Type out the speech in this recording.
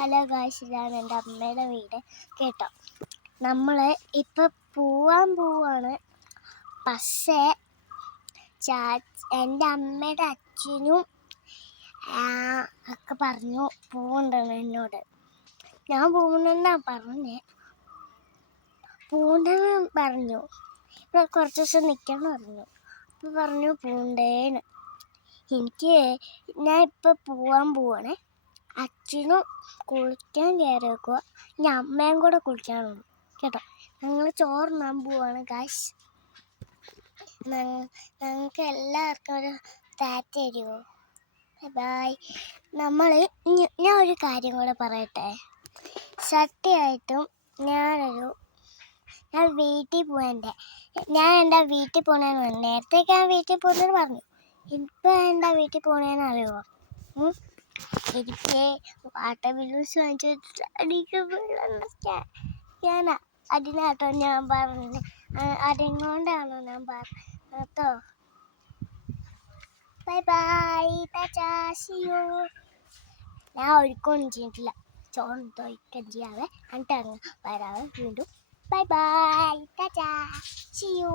Hello guys, ഇതാണ് എൻ്റെ അമ്മയുടെ വീട് കേട്ടോ. നമ്മൾ ഇപ്പം പോവാണ്. പക്ഷേ എൻ്റെ അമ്മയുടെ അച്ഛനും ഒക്കെ പറഞ്ഞു പോകണ്ടെന്ന് എന്നോട്. ഞാൻ പോകുന്നെന്നാ പോകണ്ടെന്ന് പറഞ്ഞു. ഇപ്പം കുറച്ച് ദിവസം നിൽക്കണം പറഞ്ഞു. അപ്പം പറഞ്ഞു പോകണ്ടേന്ന്. ഞാൻ ഇപ്പം പോവാണ്. അച്ഛനും കുളിക്കാൻ കയറി വെക്കുക, ഇനി അമ്മയും കൂടെ കുളിക്കാനുണ്ട് കേട്ടോ. ഞങ്ങൾ ചോറുണ്ണാൻ പോവാണ് ഗായ്സ്. ഞങ്ങൾക്ക് എല്ലാവർക്കും ഒരു ടാറ്റ തരുമോ? ബൈ. ഞാൻ ഒരു കാര്യം കൂടെ പറയട്ടെ. സത്യമായിട്ടും ഞാൻ വീട്ടിൽ പോകണ്ടേ. ഞാൻ എൻ്റെ വീട്ടിൽ പോകണമെന്ന് പറഞ്ഞു. നേരത്തേക്ക് ഞാൻ വീട്ടിൽ പോകുന്നത് പറഞ്ഞു. ഇപ്പം എൻ്റെ വീട്ടിൽ പോകണേന്ന് അറിയുമോ? എനിക്ക് വാട്ടർ ബലൂൺസ് വാങ്ങിച്ചിട്ട് അതിനാട്ടോ ഞാൻ പറഞ്ഞു. അതുകൊണ്ടാണോ ഞാൻ പറഞ്ഞോ? Bye bye, tata, see you. ഞാൻ ഒരിക്കൊന്നും ചെയ്തിട്ടില്ല. ചോറ് തൊഴിക്കാൻ ചെയ്യാതെ എന്നിട്ട് അങ്ങ് വരാതെ വീണ്ടും. Bye bye, tata, see U.